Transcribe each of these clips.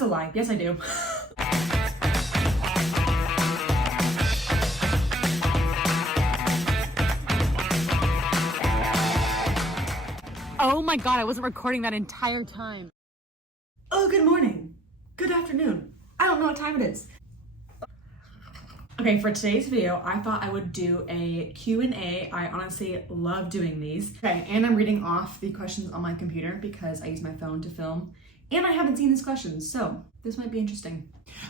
That's a lie. Yes, I do. Oh my God, I wasn't recording that entire time. Oh, good morning. Good afternoon. I don't know what time it is. Okay, for today's video, I thought I would do a Q&A. I honestly love doing these. Okay, and I'm reading off the questions on my computer because I use my phone to film, and I haven't seen these questions, so this might be interesting.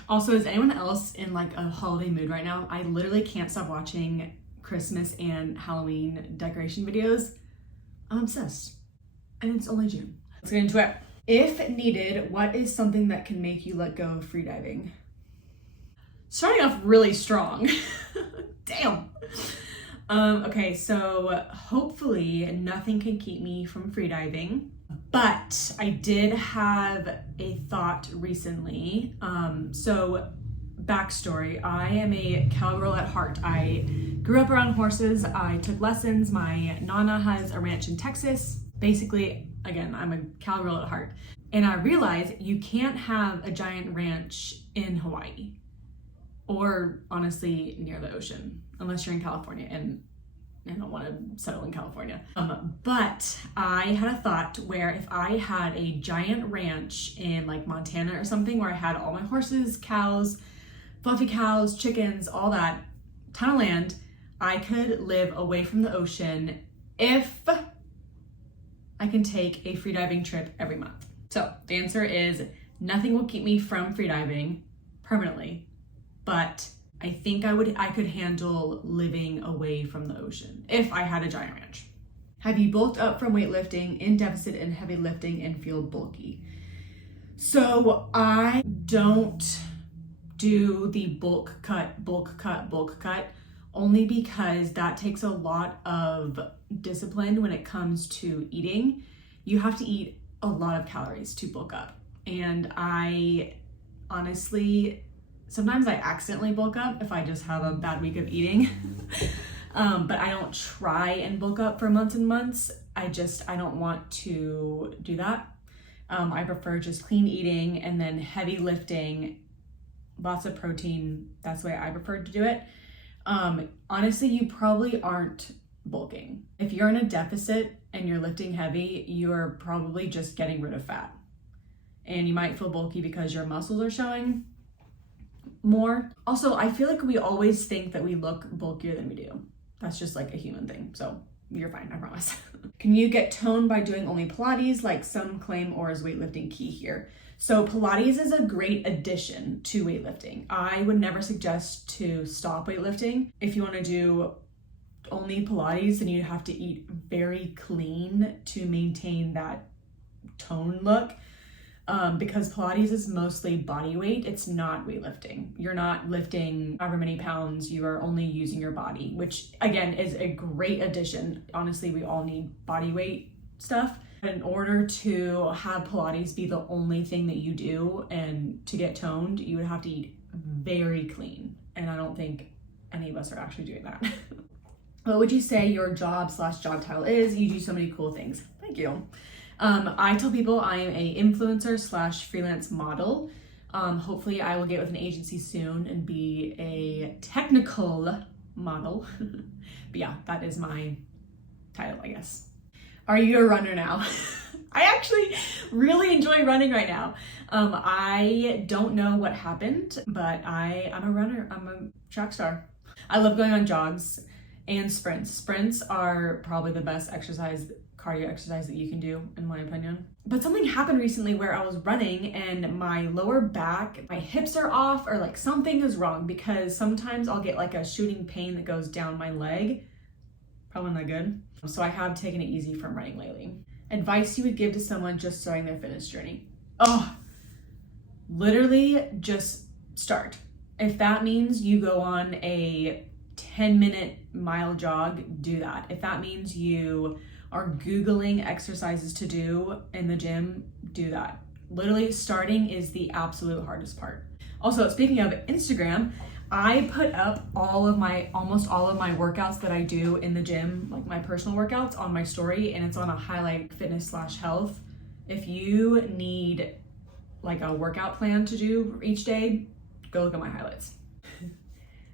Also, is anyone else in like a holiday mood right now? I literally can't stop watching Christmas and Halloween decoration videos. I'm obsessed, and it's only June. Let's get into it. If needed, what is something that can make you let go of freediving? Starting off really strong. Damn. Okay, so hopefully nothing can keep me from freediving, but I did have a thought recently. So backstory, I am a cowgirl at heart. I grew up around horses. I took lessons. My nana has a ranch in Texas. Basically, again, I'm a cowgirl at heart. And I realized you can't have a giant ranch in Hawaii, or honestly near the ocean, unless you're in California, and I don't want to settle in California. But I had a thought where if I had a giant ranch in like Montana or something, where I had all my horses, cows, fluffy cows, chickens, all that, ton of land, I could live away from the ocean if I can take a freediving trip every month. So the answer is nothing will keep me from freediving permanently, but I think I could handle living away from the ocean if I had a giant ranch. Have you bulked up from weightlifting, in deficit in heavy lifting, and feel bulky? So I don't do the bulk cut, only because that takes a lot of discipline when it comes to eating. You have to eat a lot of calories to bulk up. And I honestly, sometimes I accidentally bulk up if I just have a bad week of eating. But I don't try and bulk up for months and months. I don't want to do that. I prefer just clean eating and then heavy lifting, lots of protein. That's the way I prefer to do it. Honestly, you probably aren't bulking. If you're in a deficit and you're lifting heavy, you're probably just getting rid of fat. And you might feel bulky because your muscles are showing more. Also, I feel like we always think that we look bulkier than we do. That's just like a human thing. So you're fine, I promise. Can you get toned by doing only Pilates, like some claim, or is weightlifting key here? So Pilates is a great addition to weightlifting. I would never suggest to stop weightlifting. If you want to do only Pilates, then you have to eat very clean to maintain that tone look. Because Pilates is mostly body weight, it's not weightlifting. You're not lifting however many pounds, you are only using your body, which again is a great addition. Honestly, we all need body weight stuff. In order to have Pilates be the only thing that you do and to get toned, you would have to eat very clean. And I don't think any of us are actually doing that. What would you say your job / job title is? You do so many cool things. Thank you. I tell people I am a influencer / freelance model. Hopefully I will get with an agency soon and be a technical model. But yeah, that is my title, I guess. Are you a runner now? I actually really enjoy running right now. I don't know what happened, but I'm a runner. I'm a track star. I love going on jogs and sprints. Sprints are probably the best cardio exercise that you can do, in my opinion. But something happened recently where I was running and my lower back, my hips are off, or like something is wrong, because sometimes I'll get like a shooting pain that goes down my leg. Probably not good. So I have taken it easy from running lately. Advice you would give to someone just starting their fitness journey? Oh, literally just start. If that means you go on a 10-minute mile jog, do that. If that means you are Googling exercises to do in the gym, do that. Literally starting is the absolute hardest part. Also, speaking of Instagram, I put up almost all of my workouts that I do in the gym, like my personal workouts, on my story, and it's on a highlight fitness / health. If you need like a workout plan to do each day, go look at my highlights.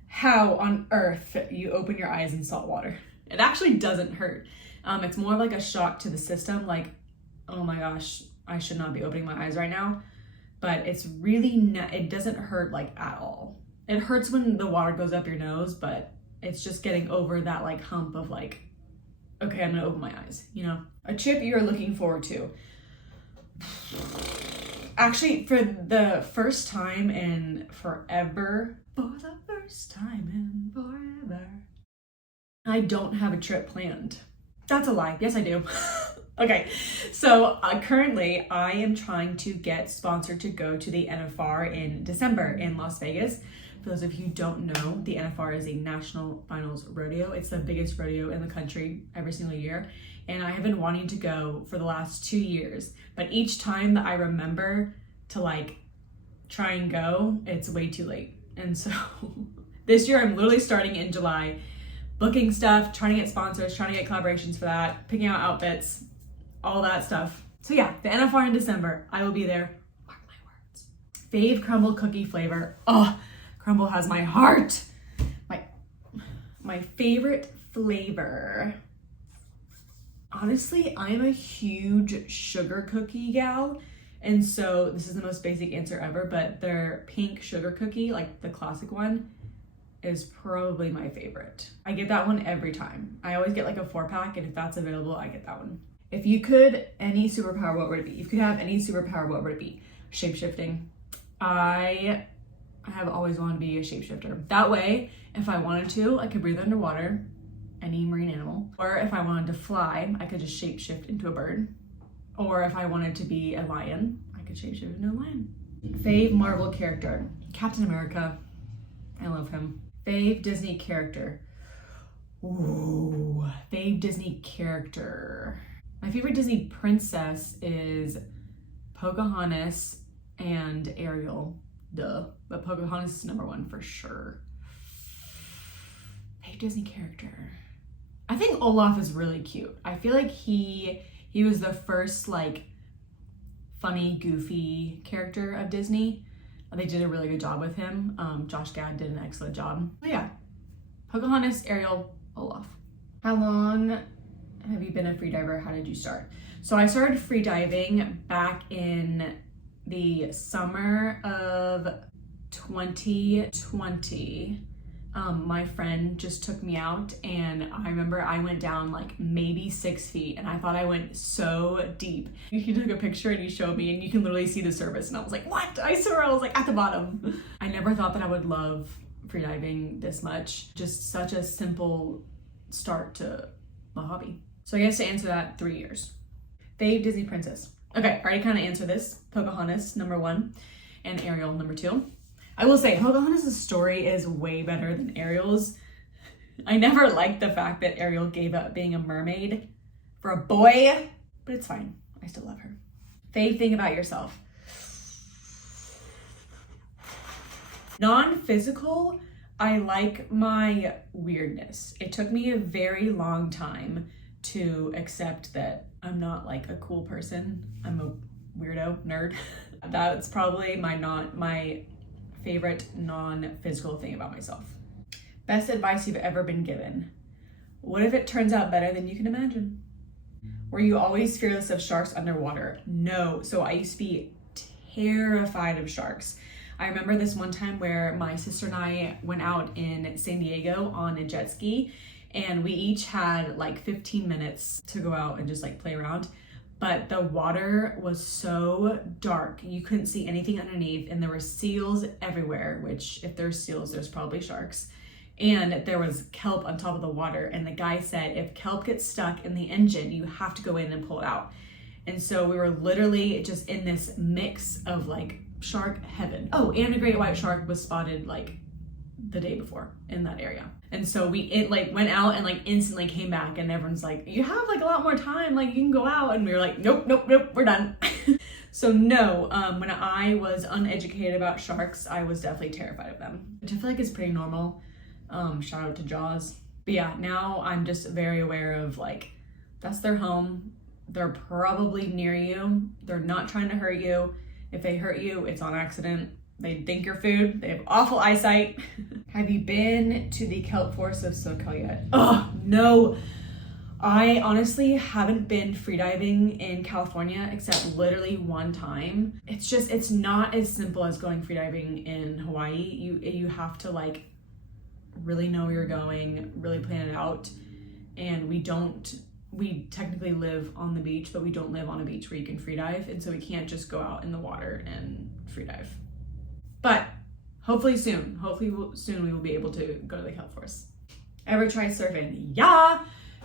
How on earth you open your eyes in salt water? It actually doesn't hurt. It's more like a shock to the system, like, oh my gosh, I should not be opening my eyes right now. But it's really, it doesn't hurt like at all. It hurts when the water goes up your nose, but it's just getting over that like hump of like, okay, I'm gonna open my eyes, you know? A trip you're looking forward to. Actually, for the first time in forever, I don't have a trip planned. That's a lie. Yes, I do. Okay, so currently I am trying to get sponsored to go to the NFR in December in Las Vegas. For those of you who don't know, the NFR is a national finals rodeo. It's the biggest rodeo in the country every single year. And I have been wanting to go for the last 2 years, but each time that I remember to like try and go, it's way too late. And so this year I'm literally starting in July, booking stuff, trying to get sponsors, trying to get collaborations for that, picking out outfits, all that stuff. So yeah, the NFR in December, I will be there. Mark my words. Fave crumble cookie flavor. Oh, crumble has my heart. My favorite flavor. Honestly, I'm a huge sugar cookie gal. And so this is the most basic answer ever, but their pink sugar cookie, like the classic one, is probably my favorite. I get that one every time. I always get like a 4-pack, and if that's available, I get that one. If you could, any superpower, what would it be? If you could have any superpower, what would it be? Shapeshifting. I have always wanted to be a shapeshifter. That way, if I wanted to, I could breathe underwater, any marine animal. Or if I wanted to fly, I could just shapeshift into a bird. Or if I wanted to be a lion, I could shapeshift into a lion. Fave Marvel character. Captain America. I love him. Fave Disney character. Ooh, fave Disney character. My favorite Disney princess is Pocahontas and Ariel. Duh. But Pocahontas is #1 for sure. Fave Disney character. I think Olaf is really cute. I feel like he was the first like funny, goofy character of Disney. They did a really good job with him. Josh Gad did an excellent job. But yeah, Pocahontas, Ariel, Olaf. How long have you been a freediver? How did you start? So I started freediving back in the summer of 2020. My friend just took me out, and I remember I went down like maybe 6 feet, and I thought I went so deep. He took a picture and he showed me, and you can literally see the surface, and I was like, what? I swear I was like at the bottom. I never thought that I would love freediving this much. Just such a simple start to a hobby. So I guess to answer that, 3 years. Fave Disney princess. Okay, I already kind of answered this. Pocahontas, #1, and Ariel, #2. I will say, Pocahontas' story is way better than Ariel's. I never liked the fact that Ariel gave up being a mermaid for a boy, but it's fine. I still love her. Fave thing about yourself. Non-physical, I like my weirdness. It took me a very long time to accept that I'm not like a cool person. I'm a weirdo nerd. That's probably my favorite non-physical thing about myself. Best advice you've ever been given. What if it turns out better than you can imagine? Were you always fearless of sharks underwater? No. So I used to be terrified of sharks. I remember this one time where my sister and I went out in San Diego on a jet ski, and we each had like 15 minutes to go out and just like play around. But the water was so dark, you couldn't see anything underneath, and there were seals everywhere, which if there's seals, there's probably sharks. And there was kelp on top of the water, and the guy said, if kelp gets stuck in the engine, you have to go in and pull it out. And so we were literally just in this mix of like shark heaven. Oh, and a great white shark was spotted like the day before in that area. And so it went out and like instantly came back, and everyone's like, you have like a lot more time, like you can go out. And we were like, nope, we're done. So no, when I was uneducated about sharks, I was definitely terrified of them, which I feel like is pretty normal. Shout out to Jaws. But yeah, now I'm just very aware of like, that's their home. They're probably near you. They're not trying to hurt you. If they hurt you, it's on accident. They think you're food. They have awful eyesight. Have you been to the kelp forest of SoCal yet? Oh, no. I honestly haven't been freediving in California except literally one time. It's not as simple as going freediving in Hawaii. You have to like really know where you're going, really plan it out. And we technically live on the beach, but we don't live on a beach where you can freedive. And so we can't just go out in the water and freedive. But hopefully soon we will be able to go to the kelp forest. Ever try surfing? Yeah.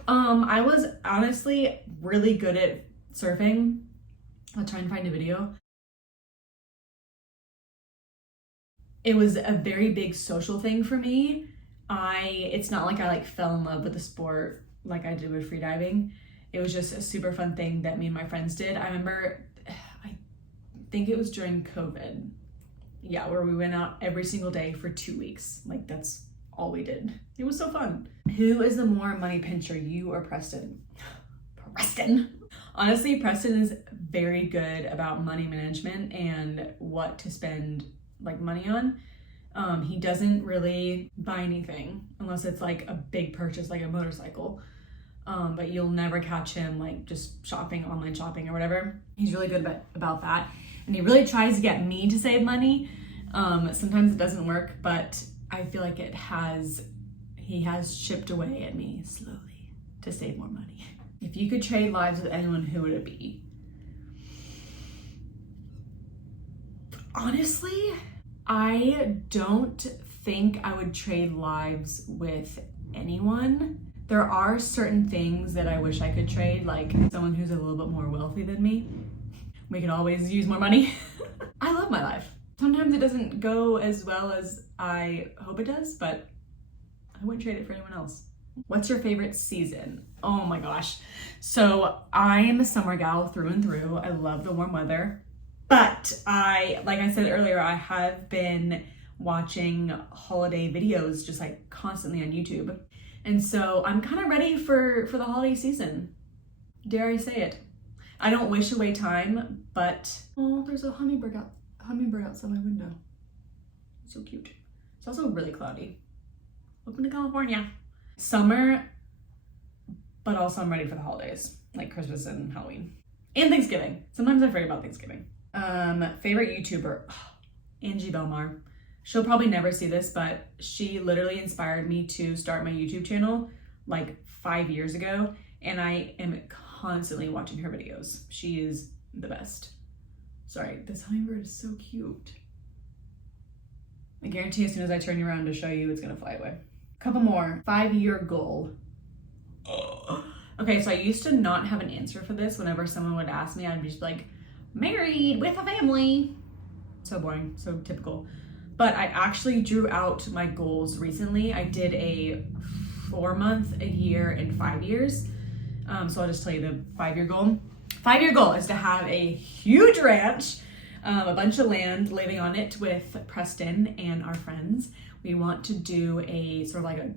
I was honestly really good at surfing. I'll try and find a video. It was a very big social thing for me. It's not like I like fell in love with the sport like I did with freediving. It was just a super fun thing that me and my friends did. I remember, I think it was during COVID. Yeah, where we went out every single day for 2 weeks. Like that's all we did. It was so fun. Who is the more money pincher, you or Preston? Preston. Honestly, Preston is very good about money management and what to spend like money on. He doesn't really buy anything unless it's like a big purchase, like a motorcycle. But you'll never catch him like just shopping, online shopping or whatever. He's really good about that. And he really tries to get me to save money. Sometimes it doesn't work, but I feel like he has chipped away at me slowly to save more money. If you could trade lives with anyone, who would it be? Honestly, I don't think I would trade lives with anyone. There are certain things that I wish I could trade, like someone who's a little bit more wealthy than me. We could always use more money. I love my life. Sometimes it doesn't go as well as I hope it does, but I wouldn't trade it for anyone else. What's your favorite season? Oh my gosh. So I am a summer gal through and through. I love the warm weather, but like I said earlier, I have been watching holiday videos just like constantly on YouTube. And so I'm kind of ready for the holiday season. Dare I say it? I don't wish away time, but oh, there's a hummingbird outside my window. So cute. It's also really cloudy. Welcome to California. Summer, but also I'm ready for the holidays, like Christmas and Halloween. And Thanksgiving. Sometimes I forget about Thanksgiving. Favorite YouTuber, Angie Belmar. She'll probably never see this, but she literally inspired me to start my YouTube channel like 5 years ago, and I am constantly watching her videos. She is the best. Sorry, this hummingbird is so cute. I guarantee as soon as I turn you around to show you, it's gonna fly away. Couple more. 5-year goal. Okay, so I used to not have an answer for this. Whenever someone would ask me, I'd just be like, married with a family. So boring, so typical. But I actually drew out my goals recently. I did a 4-month, a year, and 5 years. So I'll just tell you the 5-year goal. 5-year goal is to have a huge ranch, a bunch of land, living on it with Preston and our friends. We want to do a sort of like a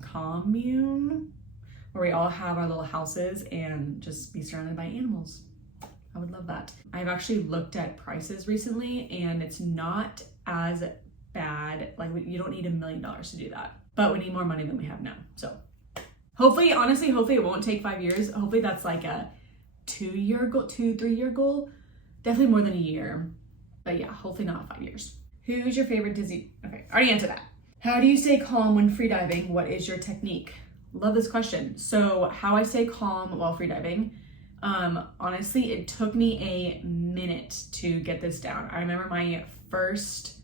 commune where we all have our little houses and just be surrounded by animals. I would love that. I've actually looked at prices recently and it's not as bad. Like you don't need $1 million to do that, but we need more money than we have now. So hopefully, honestly, hopefully it won't take 5 years. Hopefully that's like a 2-year goal, 2-3 year goal. Definitely more than a year, but yeah, hopefully not 5 years. Who's your favorite Disney? Okay, already answered that. How do you stay calm when freediving? What is your technique? Love this question. So how I stay calm while freediving, honestly, it took me a minute to get this down. I remember my first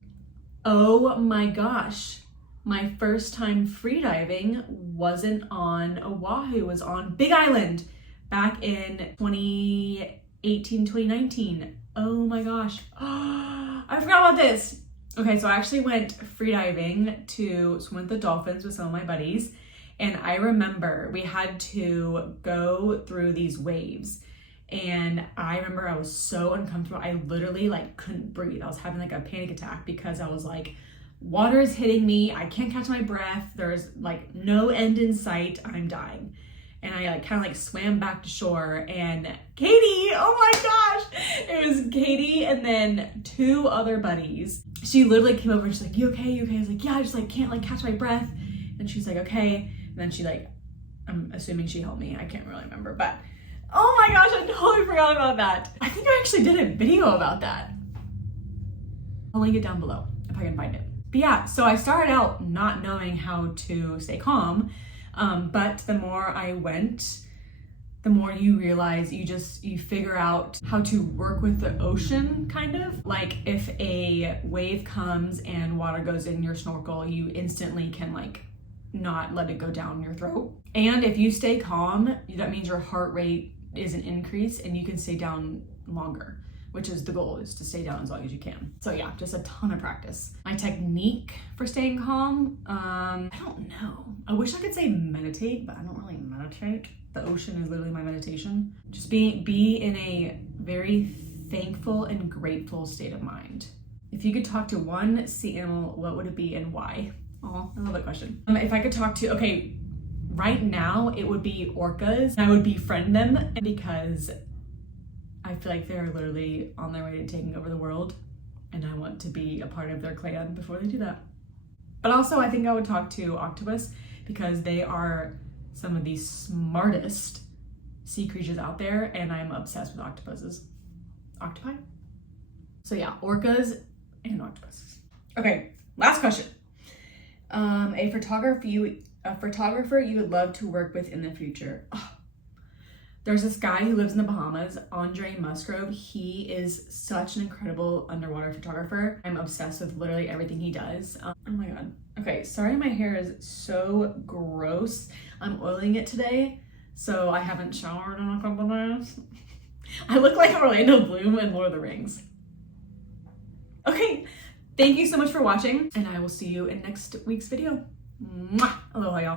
time freediving wasn't on Oahu, it was on Big Island back in 2018, 2019. Oh my gosh. I forgot about this. Okay, so I actually went freediving to swim with the dolphins with some of my buddies. And I remember we had to go through these waves. And I remember I was so uncomfortable. I literally like couldn't breathe. I was having like a panic attack because I was like, water is hitting me. I can't catch my breath. There's like no end in sight. I'm dying. and I like kind of like swam back to shore, and Katie, oh my gosh, it was Katie and then 2 other buddies. She literally came over and she's like, you okay, you okay? I was like, yeah, I just like can't like catch my breath. And she's like, okay. And then she like, I'm assuming she helped me. I can't really remember, but oh my gosh, I totally forgot about that. I think I actually did a video about that. I'll link it down below if I can find it. But yeah, so I started out not knowing how to stay calm, but the more I went, the more you realize you figure out how to work with the ocean, kind of. Like if a wave comes and water goes in your snorkel, you instantly can like not let it go down your throat. And if you stay calm, that means your heart rate isn't increased and you can stay down longer, which is the goal, is to stay down as long as you can. So yeah, just a ton of practice. My technique for staying calm, I don't know. I wish I could say meditate, but I don't really meditate. The ocean is literally my meditation. Just be in a very thankful and grateful state of mind. If you could talk to one sea animal, what would it be and why? Oh, I love that question. If I could talk to, okay, right now it would be orcas. I would befriend them because I feel like they're literally on their way to taking over the world, and I want to be a part of their clan before they do that. But also I think I would talk to octopus because they are some of the smartest sea creatures out there, and I'm obsessed with octopuses. Octopi? So yeah, orcas and octopuses. Okay, last question. A photographer you would love to work with in the future. Oh, there's this guy who lives in the Bahamas, Andre Musgrove. He is such an incredible underwater photographer. I'm obsessed with literally everything he does. Oh my god. Okay, sorry my hair is so gross. I'm oiling it today, so I haven't showered in a couple days. I look like Orlando Bloom in Lord of the Rings. Okay, thank you so much for watching, and I will see you in next week's video. Mwah! Aloha, y'all.